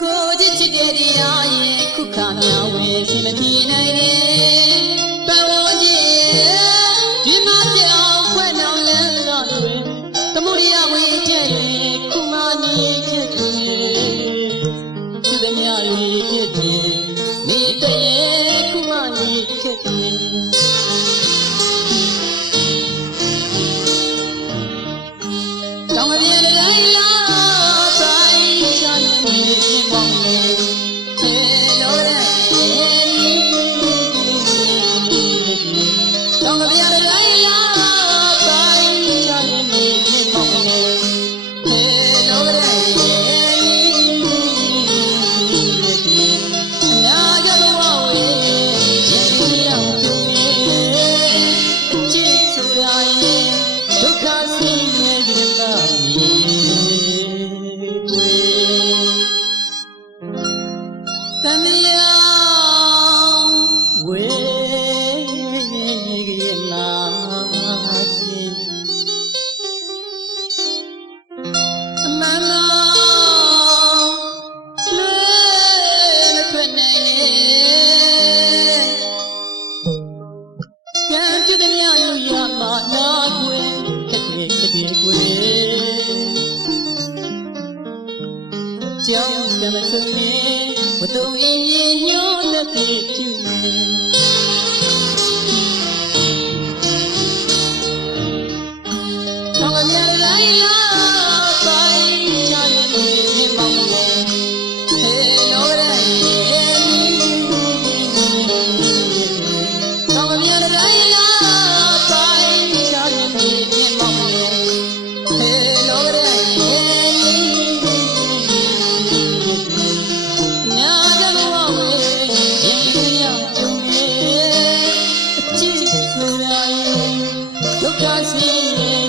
ကိုချစ်ချစ်တဲ့တရားရဲ့ခုခါမြောင်ဝဲရှင်မပြေနိုင်နဲ့ပတ်ဝန်းကျင်ဒီမှာပြောင်းဖွင့်အောင်လန်းတော့တွေတမှုရဝေးတဲ့ခုမှနေခဲ့တယ်သူတမတွေဖြစ်တယ်နေတဲ့ခုမှနေခဲ့တယ်တောင်မပြေတိုင်းလားကြောင်းတမဆွေဝတ္တုအင်းရင်ညို့တဲ့ပြည့်ကျွနေတောင်မြတ်တိုင်းလာပိုင်းချရနေနေမောင်းနေဟဲလိုတဲ့တောင်မြတ်တိုင်းလာပိုင်းချရနေနေမောင်းနေဟဲလိုတဲ့Look at me.